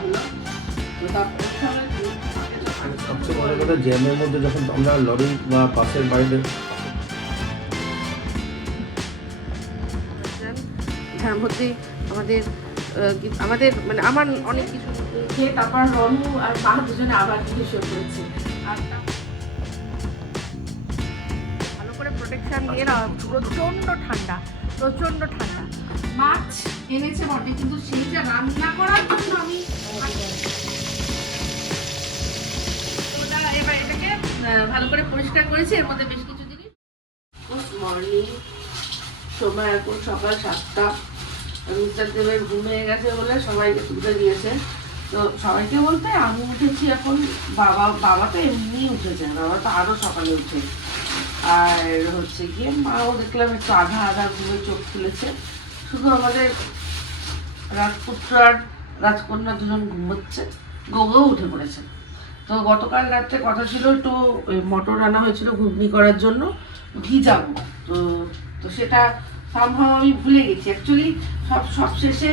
হলো। তো তারপর সবচেয়ে বড় কথা জ্যামের মধ্যে যখন আমরা লরি বা পাশের বাইরে তার মধ্যে আমাদের আমাদের মানে আমার অনেক কিছু খেয়ে তারপর রনু আর মা দুজনে আবার কিছু শুরু করেছে। আর ভালো করে প্রোটেকশন নিয়ে না, প্রচণ্ড ঠান্ডা, প্রচণ্ড ঠান্ডা। মাছ এনেছে বটে, কিন্তু সেইটা রান্না করার জন্য আমি এবার এটাকে ভালো করে পরিষ্কার করেছি। এর মধ্যে বেশ কিছু জিনিস। গুড মর্নিং, সময় এখন সকাল 7টা। মিস্টার দেবের ঘুম হয়ে গেছে বলে সবাইকে তুলে দিয়েছে। তো সবাইকে বলতে আমি উঠেছি এখন, বাবা তো এমনি উঠেছে, বাবা তো আরও সকালে উঠে। আর হচ্ছে গিয়ে মাও দেখলাম একটু আধা আধা ঘুমে চোখ খুলেছে। শুধু আমাদের রাজপুত্র আর রাজকন্যা দুজন ঘুমোচ্ছে, গৌও উঠে পড়েছে। তো গতকাল রাত্রে কথা ছিল একটু মটর রান্না হয়েছিল ঘুগনি করার জন্য, ভিজাবো। তো সেটা সামহাও আমি ভুলে গেছি। অ্যাকচুয়ালি সব শেষে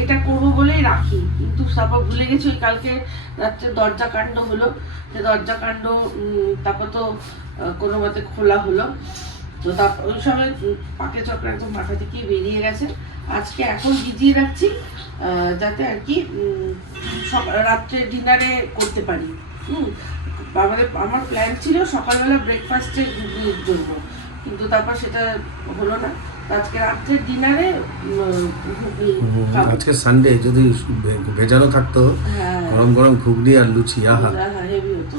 এটা করবো বলেই রাখি, কিন্তু তারপর ভুলে গেছি। ওই কালকে রাত্রে দরজা কাণ্ড হলো, সে দরজা কাণ্ড তারপর তো কোনো মতে খোলা হলো। তো তারপর ওই সময় পাকে চক্র একদম মাথা থেকে বেরিয়ে গেছে। আজকে এখন ভিজিয়ে রাখছি যাতে আর কি রাত্রে ডিনারে করতে পারি। আমার প্ল্যান ছিল সকালবেলা ব্রেকফাস্টে ঘুগনির জন্য, কিন্তু তারপর সেটা হলো না। আজকে রাত্রের ডিনারে আজকে সানডে যদি ভেজানো থাকতো, গরম গরম ঘুগনি আর লুচি, আহা হেভি হতো।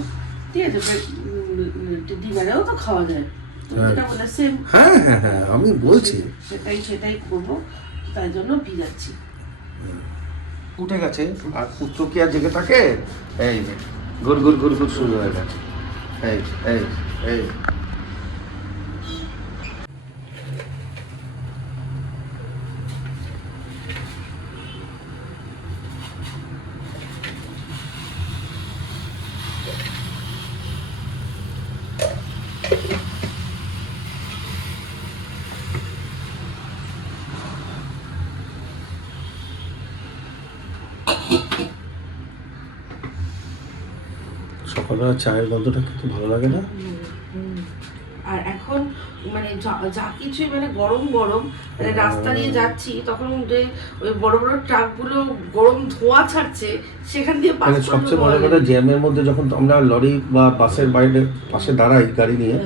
ঠিক আছে, ডিনারেও তো খাওয়া যায়। যেটা বলে সেম, হ্যাঁ হ্যাঁ হ্যাঁ আমি বলছি সেটাই করবো, তাই জন্য ভিজাচ্ছি। উঠে গেছে আর পুত্র কি আর জেগে থাকে? এই গুড় গুড় গুড় গুড় শুরু হয়ে গেছে। এই এই এই সকালবেলা চায়ের গন্ধটা খেতে ভালো লাগে না? আর এখন মানে যা কিছুই মানে গরম গরম, মানে রাস্তা দিয়ে যাচ্ছি তখন যে ওই বড় বড় ট্রাকগুলো গরম ধোঁয়া ছাড়ছে, সেখান দিয়ে মানে সবচেয়ে বড় কথা জ্যামের মধ্যে যখন আমরা লরি বা বাসের বাইরে পাশে দাঁড়াই গাড়ি নিয়ে,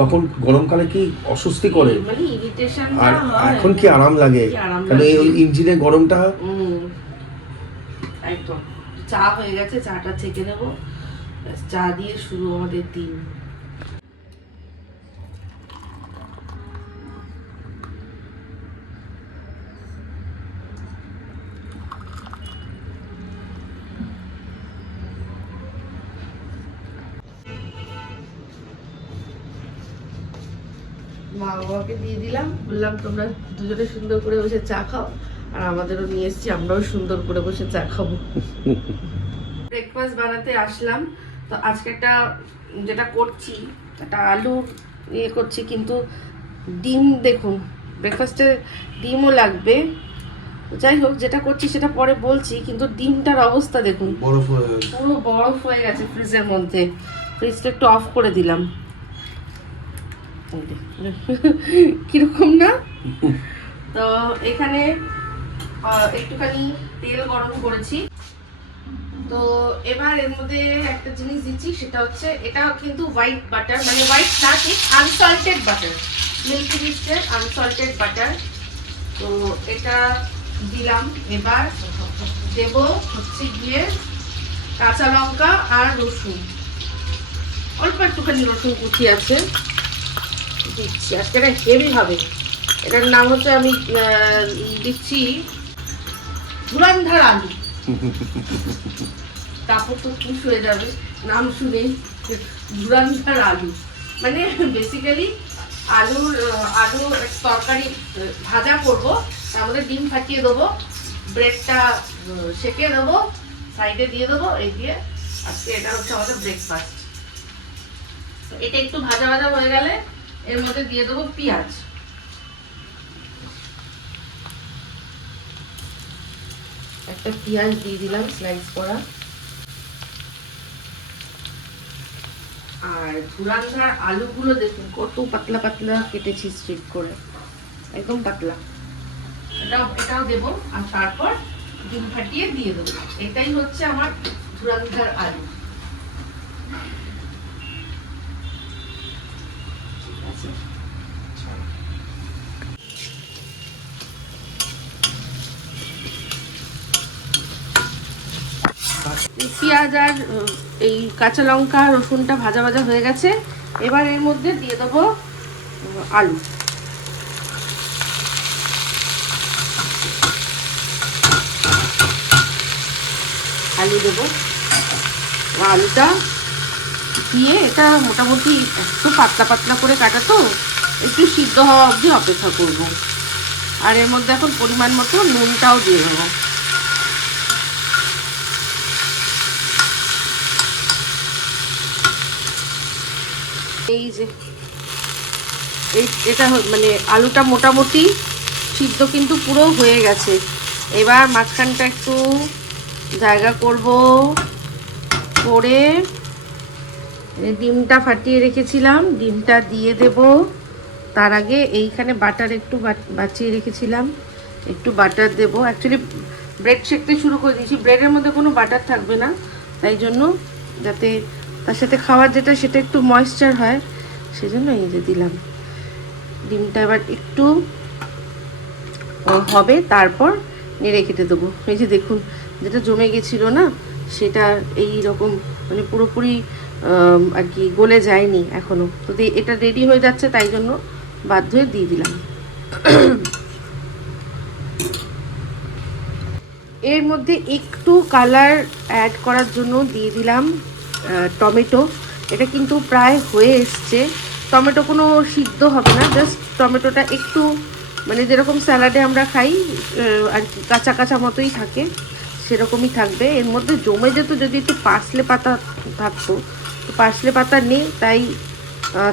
তখন গরমকালে কি অস্বস্তি করে, মানে ইরিটেশন। আর এখন কি আরাম লাগে, কারণ এই ইঞ্জিনে গরমটা। একদম। চা হয়ে গেছে, চাটা ছেঁকে নেবো, চা দিয়ে শুরু আমাদের দিন। মা বাবাকে দিয়ে দিলাম, বললাম তোমরা দুজনে সুন্দর করে বসে চা খাও, আর আমাদেরও নিয়ে এসেছি, আমরাও সুন্দর করে বসে চা খাবো। ব্রেকফাস্ট বানাতে আসলাম। তো আজকে যেটা করছি, একটা আলু ইয়ে করছি, কিন্তু ডিম দেখুন, ব্রেকফাস্টে ডিমও লাগবে। যাই হোক, যেটা করছি সেটা পরে বলছি, কিন্তু ডিমটার অবস্থা দেখুন, পুরো বরফ হয়ে গেছে ফ্রিজের মধ্যে। ফ্রিজটা একটু অফ করে দিলাম, কিরকম না? তো এখানে একটুখানি তেল গরম করেছি। তো এবার এর মধ্যে একটা জিনিস দিচ্ছি, সেটা হচ্ছে এটা কিন্তু হোয়াইট বাটার, মানে হোয়াইট না, ঠিক আনসল্টেড বাটার, মিল্কি মিস্টের আনসল্টেড বাটার। তো এটা দিলাম। এবার দেব হচ্ছে গিয়ে কাঁচা লঙ্কা আর রসুন, অল্প একটুখানি রসুন কুচি আছে, দিচ্ছি। আজকে এটা হেভি হবে। এটার নাম হচ্ছে, আমি দিচ্ছি ধুরান্ধার আলু। তারপর তো খুশ হয়ে যাবে নাম শুনেই, ধুরান্ধার আলু। মানে বেসিক্যালি আলু তরকারি ভাজা করবো, তার মধ্যে ডিম ফাটিয়ে দেবো, ব্রেডটা সেঁকে দেবো, সাইডে দিয়ে দেবো, এই দিয়ে আজকে এটা হচ্ছে আমাদের ব্রেকফাস্ট। এটা একটু ভাজা ভাজা হয়ে গেলে এর মধ্যে দিয়ে দেবো পেঁয়াজ। একটা পেঁয়াজ দিয়ে দিলাম স্লাইস করা। আর ধুরান্ধার আলুগুলো দেখুন কত পাতলা পাতলা কেটেছি স্ট্রিপ করে, একদম পাতলা। এটাও দেবো, আর তারপর ডিম ফাটিয়ে দিয়ে দেবো। এটাই হচ্ছে আমার ধুরান্ধার আলু। ঠিক আছে, পেঁয়াজ আর এই কাঁচা লঙ্কা রসুনটা ভাজা ভাজা হয়ে গেছে। এবার এর মধ্যে দিয়ে দেবো আলু। আলু দেবো, আলুটা দিয়ে এটা মোটামুটি একটু পাতলা পাতলা করে কাটা, তো একটু সিদ্ধ হওয়া অবধি অপেক্ষা করব। আর এর মধ্যে এখন পরিমাণ মতো নুনটাও দিয়ে দেবো। এই যে এটা মানে আলুটা মোটামুটি সিদ্ধ কিন্তু পুরো হয়ে গেছে। এবার মাঝখানটা একটু জায়গা করব করে ডিমটা ফাটিয়ে রেখেছিলাম, ডিমটা দিয়ে দেব। তার আগে এইখানে বাটার একটু বাঁচিয়ে রেখেছিলাম, একটু বাটার দেব। অ্যাকচুয়ালি ব্রেড সেঁকতে শুরু করে দিয়েছি, ব্রেডের মধ্যে কোনো বাটার থাকবে না, তাই জন্য যাতে তার সাথে খাওয়ার যেটা সেটা একটু ময়েশ্চার হয়, সেজন্য এই যে দিলাম। ডিমটা এবার একটু হবে, তারপর নেড়ে কেটে দেবো। এই যে দেখুন যেটা জমে গেছিলো না, সেটা এই রকম মানে পুরোপুরি আর কি গলে যায়নি এখনও। তো এটা রেডি হয়ে যাচ্ছে, তাই জন্য বাধ্য হয়ে দিয়ে দিলাম। এর মধ্যে একটু কালার অ্যাড করার জন্য দিয়ে দিলাম টমেটো। এটা কিন্তু প্রায় হয়ে এসছে। টমেটো কোনো সিদ্ধ হবে না, জাস্ট টমেটোটা একটু মানে যেরকম স্যালাডে আমরা খাই আর কি কাঁচা কাঁচা মতোই থাকে, সেরকমই থাকবে। এর মধ্যে জমে যেত যদি একটু পার্সলে পাতা থাকতো, তো পার্সলে পাতা নেই, তাই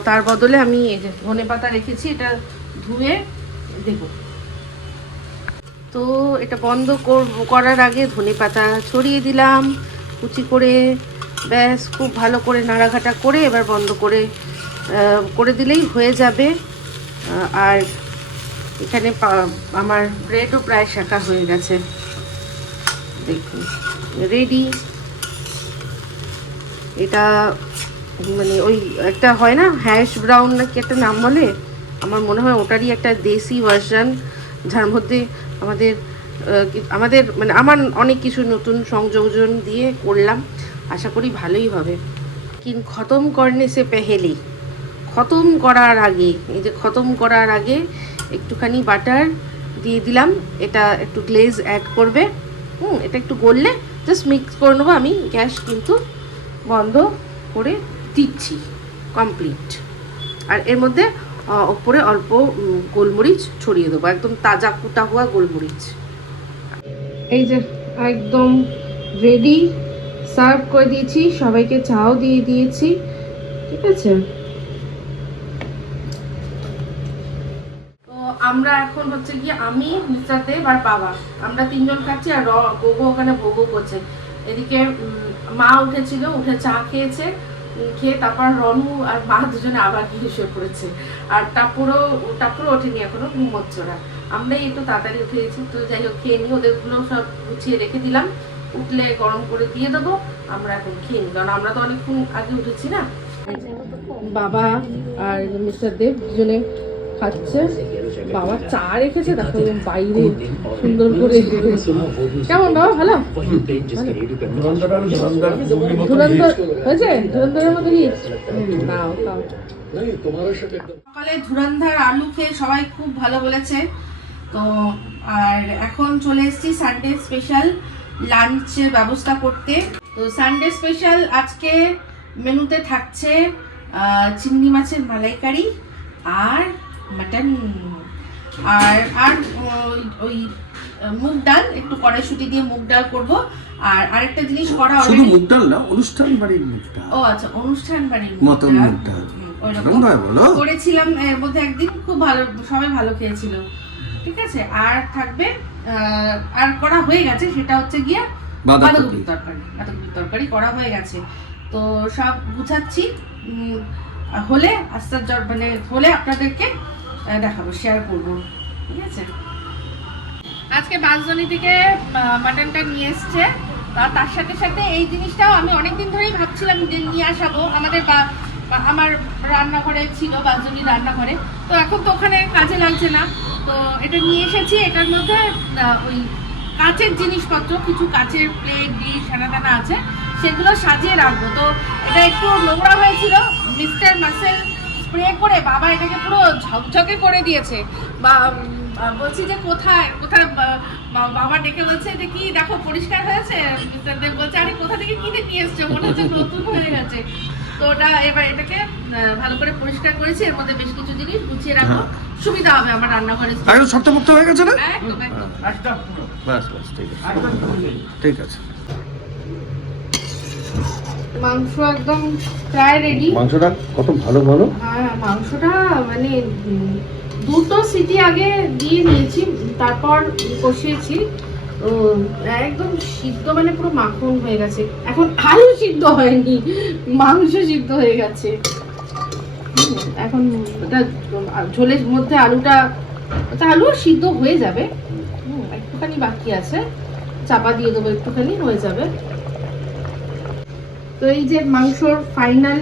তার বদলে আমি এই যে ধনে পাতা রেখেছি, এটা ধুয়ে দেবো। তো এটা বন্ধ করার আগে ধনে পাতা ছড়িয়ে দিলাম কুচি করে। ব্যাস খুব ভালো করে নাড়াঘাটা করে এবার বন্ধ করে দিলেই হয়ে যাবে। আর এখানে আমার ব্রেডও প্রায় শাঁকা হয়ে গেছে, দেখুন রেডি। এটা মানে ওই একটা হয় না হ্যাশ ব্রাউন নাকি একটা নাম বলে, আমার মনে হয় ওটারই একটা দেশি ভার্সন, যার মধ্যে আমাদের মানে আমার অনেক কিছু নতুন সংযোজন দিয়ে করলাম। আশা করি ভালোই হবে। কিন্তু খতম করনে সে পেহেলি, খতম করার আগে, এই যে খতম করার আগে একটুখানি বাটার দিয়ে দিলাম। এটা একটু গ্লেজ অ্যাড করবে। এটা একটু গললে জাস্ট মিক্স করে নেবো। আমি গ্যাস কিন্তু বন্ধ করে দিচ্ছি, কমপ্লিট। আর এর মধ্যে ওপরে অল্প গোলমরিচ ছড়িয়ে দেবো, একদম তাজা কুটা হওয়া গোলমরিচ। এই যে একদম রেডি, সার্ভ করে দিয়েছি, সবাইকে চাও দিয়ে দিয়েছি। ঠিক আছে, তো আমরা এখন হচ্ছে গিয়ে আমি মিস্টার দেব আর বাবা, আমরা তিনজন খাচ্ছি। আর গোগো ওখানে ভোগও করছে। এদিকে মা উঠেছিল, উঠে চা খেয়েছে, খেয়ে তারপর রনু আর মা দুজনে আবার গিয়ে শুয়ে পড়েছে। আর টাপুরও ওঠেনি এখনো, ঘুমোচ্ছে ওরা। আমরাই একটু তাড়াতাড়ি উঠে গেছি। তো যাই হোক খেয়ে নিই, ওদেরগুলো সব গুছিয়ে রেখে দিলাম, উঠলে গরম করে দিয়ে দেবো। আমরা এখন খেয়ে নিই, কারণ আমরা তো অনেকক্ষণ আগে উঠেছি না। বাবা আর মিস্টার দেব দুজনে খাচ্ছে। বাবা চা রেখেছে, দেখো বাইরে সুন্দর করে। কেমন বাবা, ভালো? ধুরন্ধর হয়েছে, ধুরন্ধরের মতো হিট। নাও খাও। সকালে ধুরন্ধর আলু খেয়ে সবাই খুব ভালো বলেছে। তো আর এখন চলে এসেছি সানডে স্পেশাল লাঞ্চের ব্যবস্থা করতে। তো সানডে স্পেশাল আজকে মেনুতে থাকছে চিংড়ি মাছের মালাইকারি আর মাটন, আর আর ওই মুগ ডাল, একটু কড়াইশুঁটি দিয়ে মুগ ডাল করবো। আর আরেকটা জিনিস করা শুধু মুগ ডাল না, অনুষ্ঠান বাড়ির মুগ ডাল। ও আচ্ছা, অনুষ্ঠান বাড়ির মতন মুগ ডাল করেছিলাম এর মধ্যে একদিন, খুব ভালো, সবাই ভালো খেয়েছিল। ঠিক আছে, আর থাকবে আর করা হয়ে গেছে, সেটা হচ্ছে গিয়ে বাঁধাকপি। বাঁধাকপির তরকারি করা হয়ে গেছে। তো সব গুছাচ্ছি, হলে মানে হলে আপনাদেরকে দেখাবো, শেয়ার করবো, ঠিক আছে। আজকে বাঁশজনি থেকে মাটনটা নিয়ে এসছে, তার সাথে সাথে এই জিনিসটাও আমি অনেকদিন ধরেই ভাবছিলাম যে নিয়ে আসাবো। আমার রান্নাঘরে ছিল, বাঁশজনির রান্নাঘরে, তো এখন তো ওখানে কাজে লাগছে না, তো এটা নিয়ে এসেছি। এটার মধ্যে ওই কাচের জিনিসপত্র, কিছু কাচের প্লেট ডিশ টানা আছে, সেগুলো সাজিয়ে রাখবো। তো এটা একটু নোংরা হয়েছিল, মিস্টার মাসেল স্প্রে করে বাবা এটাকে পুরো ঝকঝকে করে দিয়েছে। বা বলছি যে কোথায় কোথায়, বাবা ডেকে বলছে যে কি দেখো পরিষ্কার হয়েছে। মিস্টার দেব বলছে আরে কোথা থেকে কিনে নিয়ে এসছো, মনে হচ্ছে নতুন হয়ে গেছে। তো ওটা এবার এটাকে ভালো করে পরিষ্কার করেছি, এর মধ্যে বেশ কিছু জিনিস গুছিয়ে রাখবো, সুবিধা হবে আমার রান্নাঘরে। একদম শক্তপোক্ত হয়ে গেছে না? একদম একদম। বাস বাস, ঠিক আছে ঠিক আছে। মাংস একদম প্রায় রেডি। মাংসটা কত ভালো ভালো। হ্যাঁ, মাংসটা মানে দুটো সিটি আগে দিয়ে নিয়েছি, তারপর কষিয়েছি। ও একদম সিদ্ধ, মানে পুরো মাখন হয়ে গেছে। এখন আলু সিদ্ধ হয়নি, মাংস সিদ্ধ হয়ে গেছে। এখন এটা ঝোলের মধ্যে আলুটা সিদ্ধ হয়ে যাবে, একটুখানি বাকি আছে, চাপা দিয়ে দেবো, একটুখানি হয়ে যাবে। তো এই যে মাংসর ফাইনাল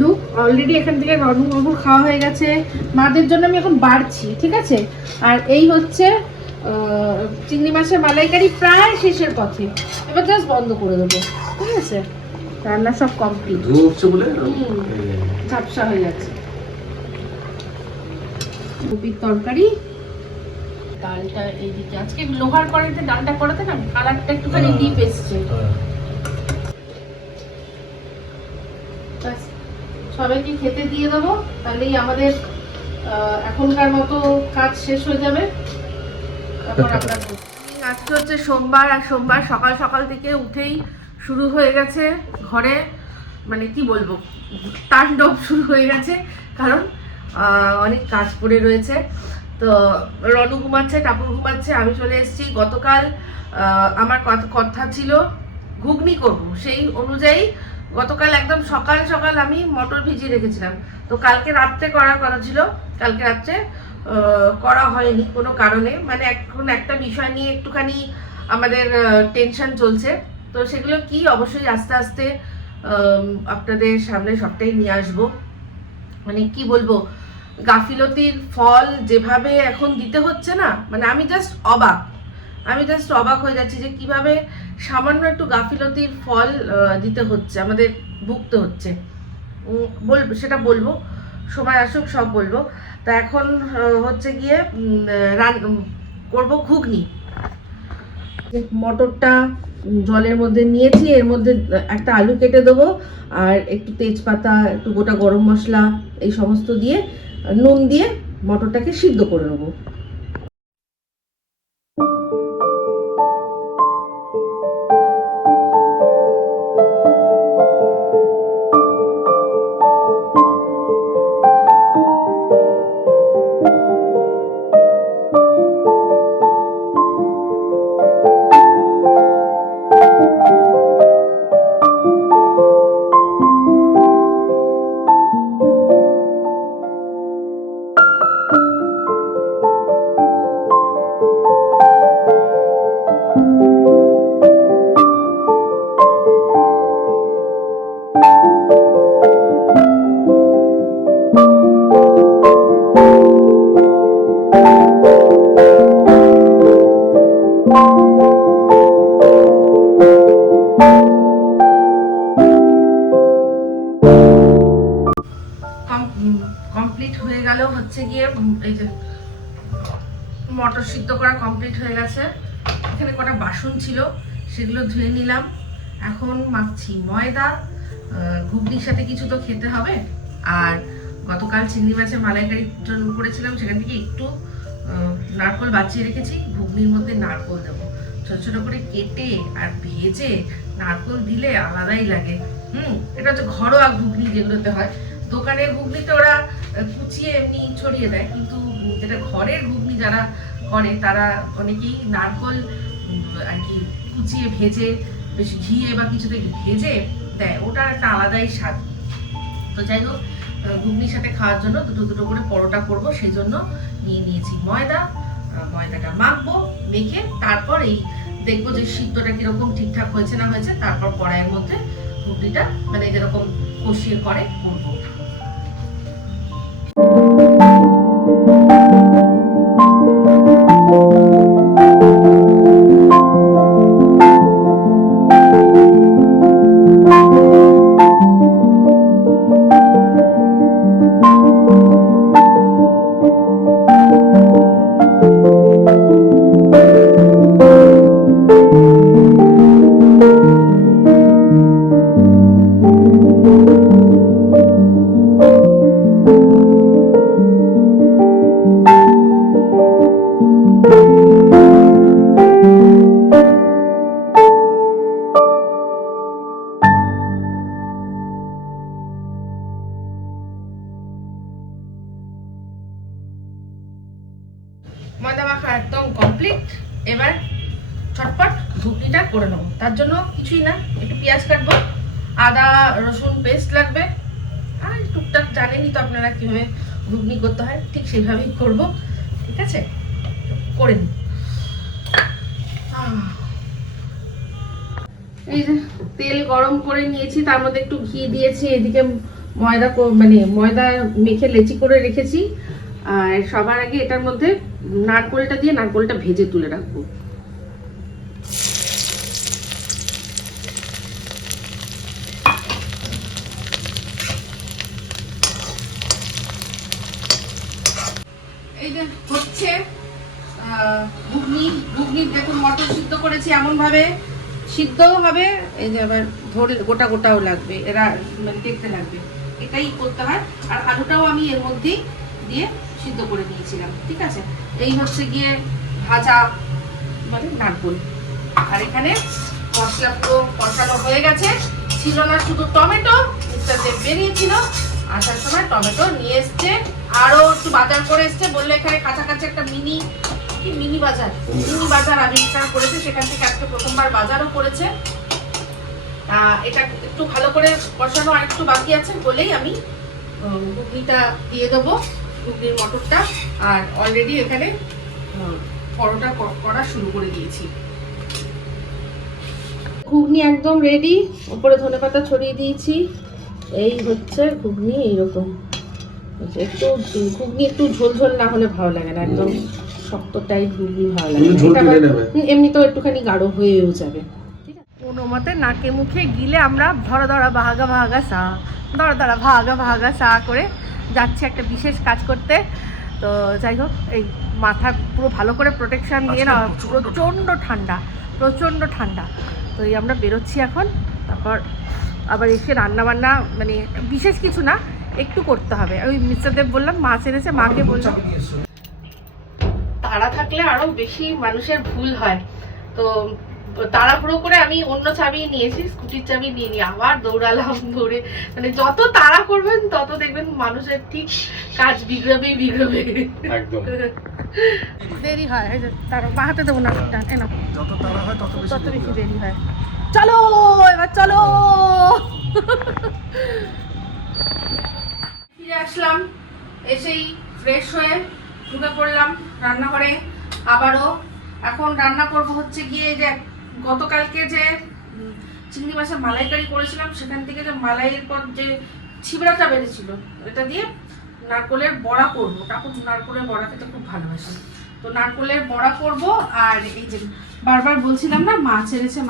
লুক, অলরেডি এখান থেকে রনু খাওয়া হয়ে গেছে, মাদের জন্য আমি এখন বাড়ছি, ঠিক আছে। আর এই হচ্ছে চিংড়ি মাছের মালাইকারি প্রায় শেষের পথে, এবার জাস্ট বন্ধ করে দেবো, ঠিক আছে। রান্না সব কমপ্লিট, ধুচ্ছে বলে ঝাপসা হয়ে যাচ্ছে। কপির তরকারি, ডালটা এইদিকে, আজকে লোহার কড়াইতে ডালটা করাতে না কালারটা একটুখানি ডিপ এসছে। সবাইকে খেতে দিয়ে দেবো, তাহলেই আমাদের এখনকার মতো কাজ শেষ হয়ে যাবে। আজকে হচ্ছে সোমবার, আর সোমবার সকাল সকাল থেকে উঠেই শুরু হয়ে গেছে ঘরে, মানে কি বলবো, তাণ্ডব শুরু হয়ে গেছে, কারণ অনেক কাজ পড়ে রয়েছে। তো রনু ঘুমাচ্ছে, টাপুর ঘুমাচ্ছে, আমি চলে এসেছি। গতকাল আমার কথা ছিল ঘুগনি করব, সেই অনুযায়ী গতকাল একদম সকাল সকাল আমি মটর ভিজিয়ে রেখেছিলাম। তো কালকে রাত্রে করার কথা ছিল, কালকে রাত্রে করা হয়নি কোনো কারণে, মানে এখন একটা বিষয় নিয়ে একটুখানি আমাদের টেনশন চলছে। তো সেগুলো কি অবশ্যই আস্তে আস্তে আপনাদের সামনে সবটাই নিয়ে আসবো। মানে কি বলবো, গাফিলতির ফল যেভাবে এখন দিতে হচ্ছে না, মানে আমি জাস্ট অবাক হয়ে যাচ্ছি যে কিভাবে সামান্য একটু গাফিলতির ফল দিতে হচ্ছে, আমাদের ভুগতে হচ্ছে। সেটা বলবো, সময় আসুক সব বলবো। তা এখন হচ্ছে গিয়ে করব ঘুগনি। মটরটা জলের মধ্যে নিয়েছি, এর মধ্যে একটা আলু কেটে দেবো, আর একটু তেজপাতা, একটু গোটা গরম মশলা, এই সমস্ত দিয়ে নুন দিয়ে মটরটাকে সিদ্ধ করে নেবো। কমপ্লিট হয়ে গেল, হচ্ছে গিয়ে এই যে মটর সিদ্ধ করা কমপ্লিট হয়ে গেছে। এখানে কটা বাসন ছিল, সেগুলো ধুয়ে নিলাম। এখন মাখছি ময়দা, ঘুগনির সাথে কিছু তো খেতে হবে। আর গতকাল চিংড়ি মাছের মালাইকারি জন্য করেছিলাম, সেখান থেকে একটু নারকোল বাঁচিয়ে রেখেছি, ঘুগনির মধ্যে নারকোল দেবো। ছোট ছোট করে কেটে আর ভেজে নারকোল দিলে আলাদাই লাগে। এটা হচ্ছে ঘরোয়া ঘুগনি যেগুলোতে হয়। দোকানের ঘুগনিতে ওরা কুচিয়ে এমনি ছড়িয়ে দেয়, কিন্তু যেটা ঘরের ঘুগনি যারা করে তারা অনেকেই নারকোল আর কি কুচিয়ে ভেজে বেশ ঘিয়ে বা কিছুতে ভেজে দেয়, ওটার একটা আলাদাই স্বাদ। তো যাই হোক, ঘুগনির সাথে খাওয়ার জন্য দুটো দুটো করে পরোটা করব, সেই জন্য নিয়ে নিয়েছি ময়দা। ময়দাটা মাখবো, মেখে তারপর এই দেখবো যে সিদ্ধটা কিরকম ঠিকঠাক হয়েছে না হয়েছে, তারপর কড়াইয়ের মধ্যে ঘুগনিটা মানে যেরকম কষিয়ে করে করবো। ময়দা মাখা একদম কমপ্লিট। এবার ছটপট ঘুগনিটা করে নেবো। তার জন্য কিছুই না, একটু পেঁয়াজ কাটবো, আদা রসুন পেস্ট লাগবে, আর টুকটাক জানেনই তো আপনারা কীভাবে ঘুগনি করতে হয়, ঠিক সেইভাবেই করবো। ঠিক আছে, করে নিই। এই যে তেল গরম করে নিয়েছি, তার মধ্যে একটু ঘি দিয়েছি, এদিকে ময়দা মেখে লেচি করে রেখেছি। আর সবার আগে এটার মধ্যে নারকোলটা দিয়ে নারকোলটা ভেজে তুলে রাখবো। এই যে হচ্ছে ঘুগনি দেখুন, মটর সিদ্ধ করেছি এমন ভাবে সিদ্ধও হবে, এই যে আবার ধরে গোটা গোটাও লাগবে, এরা মানে দেখতে লাগবে, এটাই করতে হয়। আর আলুটাও আমি এর মধ্যেই দিয়ে সিদ্ধ করে নিয়েছিলাম। ঠিক আছে, এই হচ্ছে গিয়ে ভাজা মানে নারকোল। আর এখানে মশলা পুরো কষানো হয়ে গেছে। ছিল না শুধু টমেটো, মিক্সারতে বেরিয়েছিল, আসার সময় টমেটো নিয়ে এসছে, আরো একটু বাজার করে এসছে, বললো এখানে কাছাকাছি একটা মিনি বাজার আবিষ্কার করেছে, সেখান থেকে আজকে প্রথমবার বাজারও করেছে। এটা একটু ভালো করে কষানো আর একটু বাকি আছে বলেই আমি ঘুগনিটা দিয়ে দেবো, ঘুগনির মটরটা। আর অলরেডি এখানে পরোটা করা শুরু করে দিয়েছি। ঘুগনি একদম রেডি, উপরে ধনেপাতা ছড়িয়ে দিয়েছি। এই হচ্ছে ঘুগনি, এইরকম একটু ঘুগনি একটু ঝোল না হলে ভালো লাগে না, একদম শক্ত টাইপ ঘুগনি ভালো লাগে। এমনি তো একটুখানি গাঢ় হয়েও যাবে। ঠিক আছে, কোনো মতে নাকে মুখে গিলে আমরা ধরা ভাগা সা করে যাচ্ছি একটা বিশেষ কাজ করতে। তো যাই হোক, এই মাথা পুরো ভালো করে প্রোটেকশান দিয়ে না, প্রচণ্ড ঠান্ডা। তো এই আমরা বেরোচ্ছি এখন, তারপর আবার এসে রান্নাবান্না মানে বিশেষ কিছু না, একটু করতে হবে। ওই মিস্টারদেব বললাম মাছ এনেছে, মাকে বললাম। তাড়া থাকলে আরো বেশি মানুষের ভুল হয়। তো তাড়াহুড়ো করে আমি অন্য চাবি নিয়েছি, স্কুটির চাবি নিয়ে নিয়ে আবার দৌড়ালাম, দৌড়ে মানে যত তাড়া করবেন তত দেখবেন মানুষের ঠিক কাজ বিগড়বে একদম দেরি হয়। এই যে তারা বাহাতে দেবো না, যত তাড়া হয় তত বেশি দেরি হয়। চলো এবার চলো। ফিরে আসলাম, এসেই ফ্রেশ হয়ে ঢুকে পড়লাম রান্নাঘরে আবারও। এখন রান্না করব হচ্ছে গিয়ে যে গতকালকে যে চিংড়ি মাছের মালাইকারি করেছিলাম, সেখান থেকে যে মালাইয়ের পর যে ছিবড়াটা বেরিয়েছিল, এটা দিয়ে নারকোলের বড়া করবো। কাকু নারকোলের বড়া খেতে খুব ভালোবাসে, তো নারকোলের বড়া করব। আর এই যে বারবার বলছিলাম না মাছ এনেছে,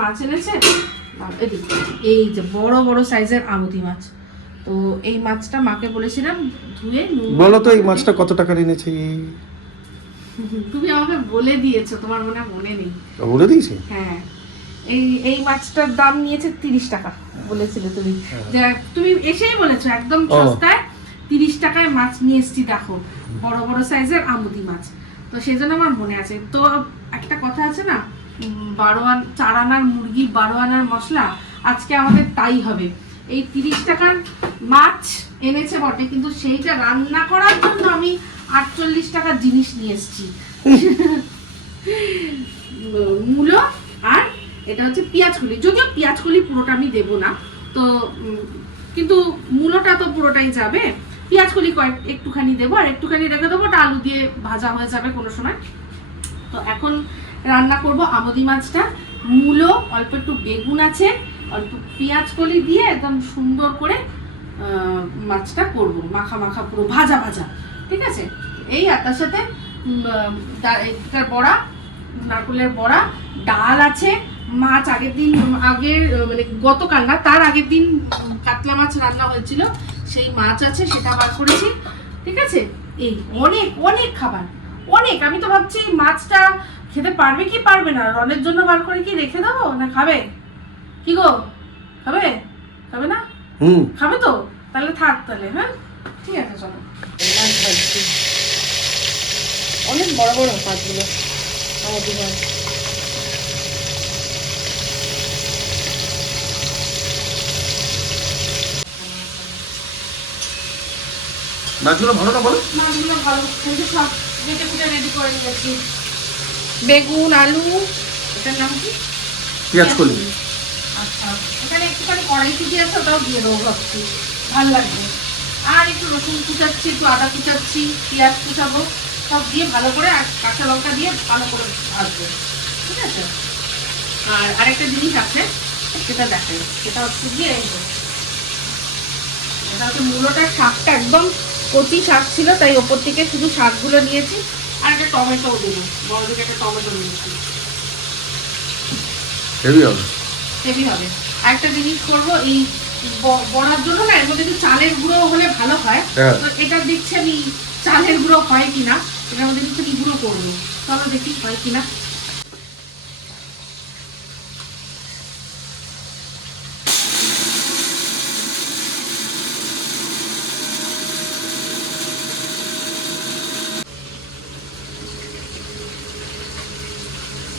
এই যে বড় বড় সাইজের আমুদি মাছ। তো এই মাছটা মাকে বলেছিলাম ধুয়ে। বলো তো এই মাছটা কত টাকা নিয়েছে? তুমি আমাকে বলে দিয়েছো, তোমার মনে নেই? বলে দিয়েছি, হ্যাঁ। এই মাছটার দাম নিয়েছে 30 টাকা বলেছিলে তুমি, যে তুমি এসেই বলেছো একদম সস্তায় 30 টাকায় মাছ নিয়ে এসেছি। দেখো বড় বড় সাইজের আমুদি মাছ, তো সেই জন্য আমার মনে আছে। তো একটা কথা আছে না, 4 আনার মুরগি 12 আনার মশলা, আজকে আমাদের তাই হবে। এই 30 টাকার মাছ এনেছে বটে, কিন্তু সেইটা রান্না করার জন্য আমি 48 টাকার জিনিস নিয়ে এসেছি। মূলো আর এটা হচ্ছে পেঁয়াজকলি। যদিও পেঁয়াজকলি পুরোটা আমি দেবো না, তো কিন্তু মূলোটা তো পুরোটাই যাবে, পেঁয়াজকলি একটুখানি দেবো আর একটুখানি রেখে দেবো, ওটা আলু দিয়ে ভাজা হয়ে যাবে কোনো সময়। তো এখন রান্না করব আমুদি মাছটা। মূলো, অল্প একটু বেগুন আছে, অল্প পেঁয়াজকলি দিয়ে একদম সুন্দর করে মাছটা করব, মাখা মাখা পুরো ভাজা ভাজা, ঠিক আছে। এই আর তার সাথে বড়া, নারকেলের বড়া, ডাল আছে, মাছ আগের মানে গতকাল না তার আগের দিন কাতলা মাছ রান্না হয়েছিল, সেই মাছ আছে, সেটা বার করেছি, ঠিক আছে। এই অনেক অনেক খাবার, অনেক। আমি তো ভাবছি মাছটা খেতে পারবে কি পারবে না, রনের জন্য বার করে কি রেখে দেবো, না খাবে? কি গো, খাবে? খাবে না? খাবে তো, তাহলে থাক তাহলে। হ্যাঁ ঠিক আছে, চলো। মাছ ভাজছি, অনেক বড় বড় মাছগুলো আমাদের মাছ। মাছগুলো ভালো না বলো? মাছগুলো ভালো, কিন্তু সব কেটে কুটে রেডি করে নিয়েছি। বেগুন, আলু, এটার নাম কি? পেঁয়াজকলি। আচ্ছা, এখানে একটুখানি কড়াইশুঁটি আছে, ওটাও দিয়ে দেবো ভাবছি, ভালো লাগবে। আর একটু রসুন কুচাচ্ছি, একটু আদা কুচাচ্ছি, পেঁয়াজ কুচাবো, সব দিয়ে ভালো করে, আর কাঁচা লঙ্কা দিয়ে ভালো করে ভাজবো, ঠিক আছে। আর আরেকটা জিনিস আছে, সেটা দেখেন, সেটা হচ্ছে গিয়ে এটা হচ্ছে মূলোটার শাকটা একদম কচি শাক ছিল, তাই ওপর থেকে শুধু শাকগুলো নিয়েছি। আর একটা টমেটোও দেবো, বড় দিকে একটা টমেটো নিয়েছি, হেভি হবে, হেভি হবে। আরেকটা জিনিস করবো, এই বড়ার জন্য না এর মধ্যে একটু চালের গুঁড়ো হলে ভালো হয়। তো এটা দেখছি আমি চালের গুঁড়ো হয় কিনা, এটার মধ্যে একটু গুঁড়ো করবো, চলো দেখি হয় কিনা।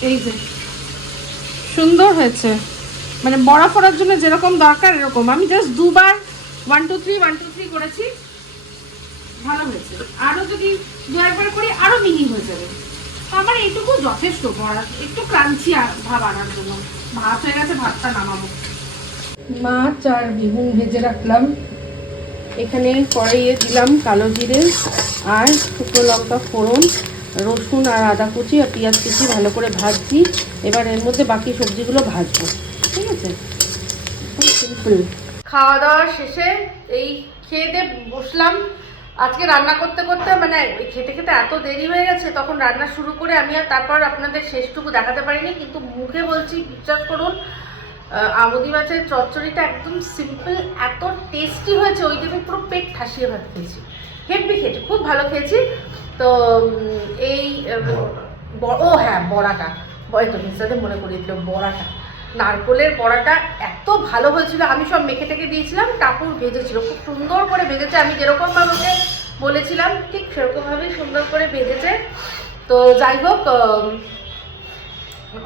এই যে সুন্দর হয়েছে, মানে বড়া ফোড়ার জন্য যেরকম দরকার এরকম। আমি জাস্ট দুবার 1 2 3 1 2 3 করেছি, ভালো হয়েছে। আরো যদি দু একবার করি আরো মিহি হয়ে যাবে। আমার এইটুকু যথেষ্ট বড়া, একটু ক্রাঞ্চি ভাব আনার জন্য। ভাত হয়ে গেছে, ভাতটা নামাবো। মাছ আর বেগুন ভেজে রাখলাম, এখানে কড়াইয়ে দিলাম কালো জিরে আর শুকনো লঙ্কা ফোড়ন, রসুন আর আদা কুচি আর পেঁয়াজ কুচি ভালো করে ভাজছি। এবার এর মধ্যে বাকি সবজিগুলো ভাজবো, ঠিক আছে। সিম্পল। খাওয়া দাওয়া শেষে এই খেয়ে দিয়ে বসলাম। আজকে রান্না করতে করতে মানে খেতে খেতে এত দেরি হয়ে গেছে, তখন রান্না শুরু করে আমি আর তারপর আপনাদের শেষটুকু দেখাতে পারিনি, কিন্তু মুখে বলছি বিশ্বাস করুন, আমুদি মাছের চচ্চড়িটা একদম সিম্পল, এত টেস্টি হয়েছে, ওই দিকে পুরো পেট ঠাসিয়ে ভাত খেয়েছি, হেভি খেয়েছি, খুব ভালো খেয়েছি। তো এই ও হ্যাঁ, বড়াটা তো সাথে মনে করিয়ে দিল, বড়াটা, নারকলের বড়াটা এত ভালো হয়েছিল। আমি সব মেখে টেকে দিয়েছিলাম, টাপুর ভেজেছিল, খুব সুন্দর করে ভেজেছে। আমি যেরকমভাবে ওকে বলেছিলাম ঠিক সেরকমভাবেই সুন্দর করে ভেজেছে। তো যাই হোক,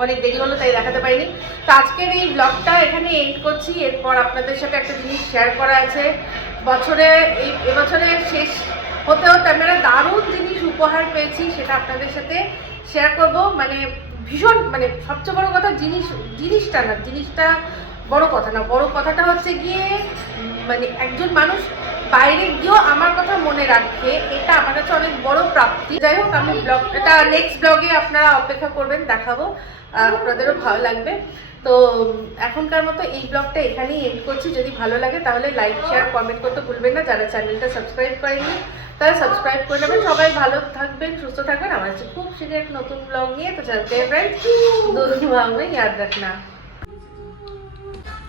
অনেক দেরি হলো তাই দেখাতে পারিনি। তো আজকের এই ব্লগটা এখানে এন্ড করছি। এরপর আপনাদের সাথে একটা জিনিস শেয়ার করা আছে। এবছরে শেষ হতে হতে আমরা দারুণ জিনিস উপহার পেয়েছি, সেটা আপনাদের সাথে শেয়ার করব। মানে ভীষণ, মানে সবচেয়ে বড় কথা জিনিসটা বড় কথা না, বড় কথাটা হচ্ছে গিয়ে মানে একজন মানুষ বাইরে গিয়েও আমার কথা মনে রাখে, এটা আমার কাছে অনেক বড় প্রাপ্তি। যাই হোক, আমি এটা নেক্সট ব্লগে আপনারা অপেক্ষা করবেন, দেখাবো, আপনাদেরও ভালো লাগবে। তো এখনকার মতো এই ব্লগটা এখানেই এন্ড করছি। যদি ভালো লাগে তাহলে লাইক শেয়ার কমেন্ট করতে ভুলবেন না। যারা চ্যানেলটা সাবস্ক্রাইব করেননি তারা সাবস্ক্রাইব করে নেবেন। সবাই ভালো থাকবেন, সুস্থ থাকবেন। আমার কাছে খুব শীঘ্র একটা নতুন ব্লগ নিয়ে তো চলতে ফ্রেন্ডস, দুआ में याद रखना।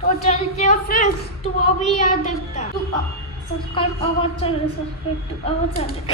तो चलते हो फ्रेंड्स, तो वो भी याद रखना, subscribe our channel, subscribe to our channel.